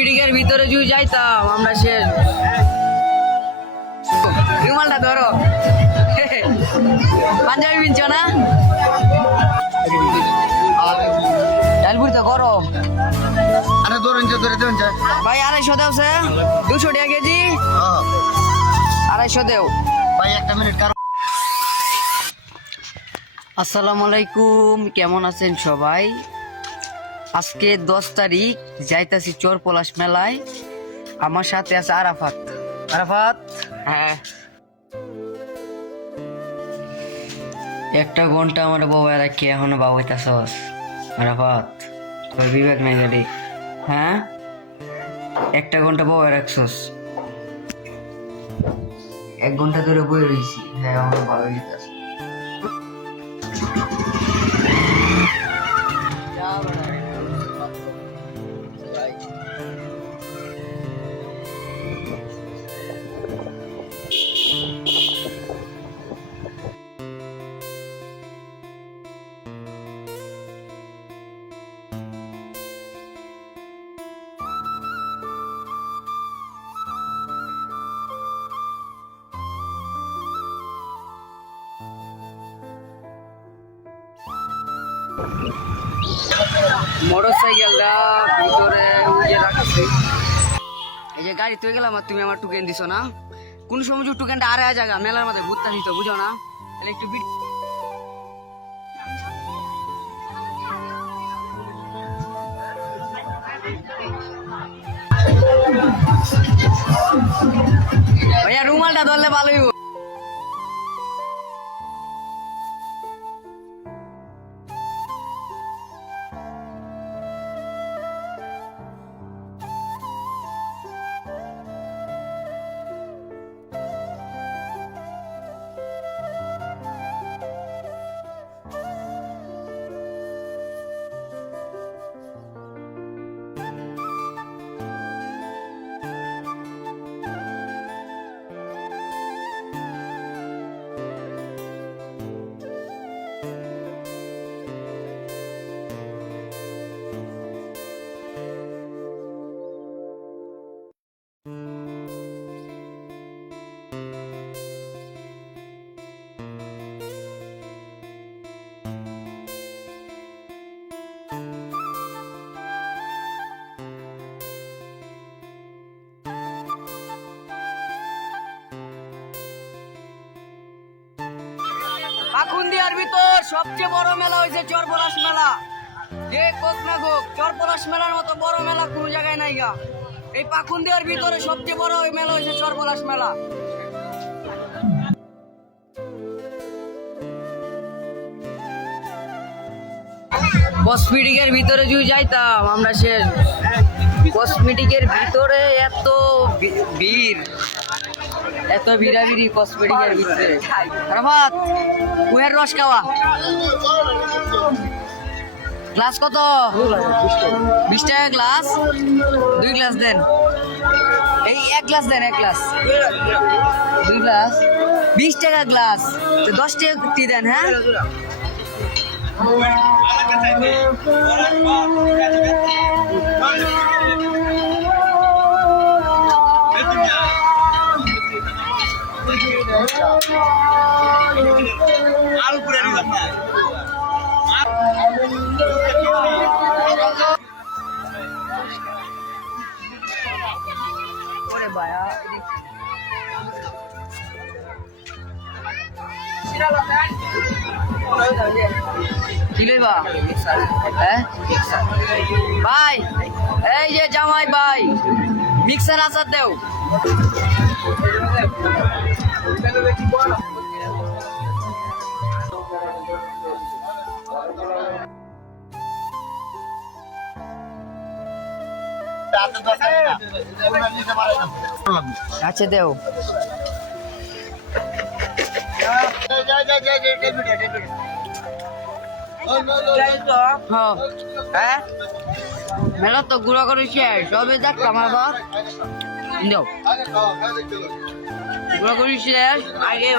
কসমেটিকের ভিতরে যদি যাইতাম আমরা শেষ। রুমালটা ধরো, পাঞ্জাবি পিনছো না? ডালপুরি তো গরম। আরে ধরুন ধরে দেন ভাই 250 দেও, সে 200 টাকা কেজি। 250 দেও ভাই, একটা মিনিট কারো। আসসালামু আলাইকুম, কেমন আছেন সবাই? আজকে 10 তারিখ, যাইতাছি চর পলাশ মেলায়। আমার সাথে আছে আরাফাত। আরাফাত, হ্যাঁ, একটা ঘন্টা আমার বাবা রাখি এখনো বাবাইতাছস। আরাফাত, তোর বিবেক নাই গাড়ি? হ্যাঁ, একটা ঘন্টা বাবা রাখছস, 1 ঘন্টা ধরে বই রয়েছি। হ্যাঁ, আমার ভালো লিতাস। মোটর সাইকেলটা ভিতরে উঠে রাখছি। এই যে গাড়ি তুই গেলাম আর তুমি আমার টুকেন দিছো না? কোন সময় যে টুকেনটা আরে জায়গা মেলার মধ্যে ভূতটা নিত, বুঝো না? তাহলে একটু ভাইয়া রুমালটা ধরলে ভালোই। পাকুন্দিয়ার ভিতর সবচেয়ে বড় মেলা হয়েছে চর পলাশ মেলা। যে কোক না কোক, চর পলাশ মেলার মতো বড় মেলা কোনো জায়গায় নাই গা। এই পাকুন্দিয়ার ভিতরে সবচেয়ে বড় ওই মেলা হয়েছে চর পলাশ মেলা। কসমেটিকের ভিতরে যদি যাইতাম আমরা শেষ। কসমেটিকের ভিতরে এত ভিড়, এত ভিড়াভিড়ি কসমেটিকের ভিতরে। রাফাত, কুহের রস খাওয়া। গ্লাস কত? 20 টাকা গ্লাস। 2 গ্লাস দেন। এই 1 গ্লাস দেন, 1 গ্লাস। 2 গ্লাস 20 টাকা গ্লাস, 10 টাকা দেন। হ্যাঁ, কি লইবা? হ্যাঁ ভাই, এই যে জামাই ভাই, মিক্সার আচার দেও। আচ্ছা দেও। হ্যাঁ, মেলা তো গুঁড়া করে শেষ, সবে দেখলাম আবার। দেও গুঁড়া করে শেষ। আগে